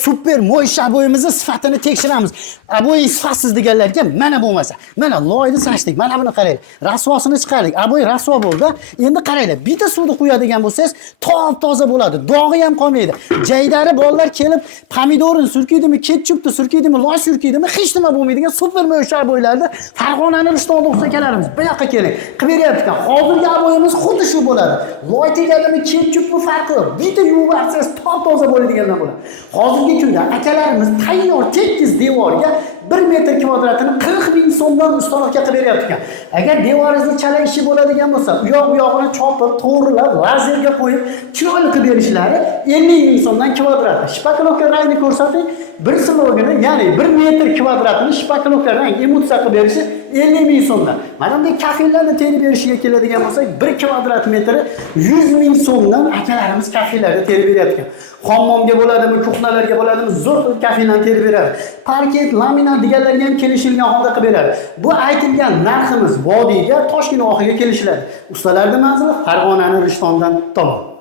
Super mo'ysha bo'yimizni sifatini tekshiramiz. Abo'ying sifatsiz deganlarga mana bo'lmasa. Mana loyni sachdik. Mana buni qarang. Rasvosini chiqardik. Abo'y rasvo bo'ldi. Endi qaranglar. Bitta suvni quyadigan bo'lsangiz, top-toza bo'ladi. Dog'i ham qolmaydi. Jaydari bolalar kelib, pomidorni surkiydimi, ketchupni surkiydimi, loy surkiydimi, hech nima bo'lmaydigan super mo'ysha bo'ylarni Farg'onaning Rishton do'st akalarimiz bu yoqqa keling. Qilib beryapti. Hozirgi abo'yimiz xuddi shu bo'ladi. Loy tegadimi, ketchupmi farqi yo'q. Bitta yuvib olsangiz top-toza bo'ladiganlar bo'ladi. Hozirgi kunda akalarimiz tayyor tekis devorga 1 metr kvadratini 40 ming so'mdan ustanovka qilib beryapti ekan. Agar devoringizni chala ishi bo'ladigan bo'lsa, u yoq bu yog'ini chopib, to'g'rilab, lazerga qo'yib, chiroyli qilib berishlari 50 ming so'mdan kvadrat. Shpakilovka rangni ko'rsating, bir slogini, ya'ni 1 metr kvadratini shpakilovka rang emulsiya qilib berishi 50 ming so'mdan. Mana bunday kafellarni terib berishiga keladigan bo'lsak, 1 kvadrat metri 100 ming so'mdan akalarimiz kafellarda terib beryapti ekan. Hammomga bo'ladimi, kuxnalarga bo'ladimi, zo'r kafellarni terib beradi. Parket, laminat deganlarga ham kelishilgan holda qilib beradi. Bu aytilgan narximiz vodiyga Toshkent oxiga kelishiladi. Ustalarning manzili Farg'onaning Rishtondan tomon.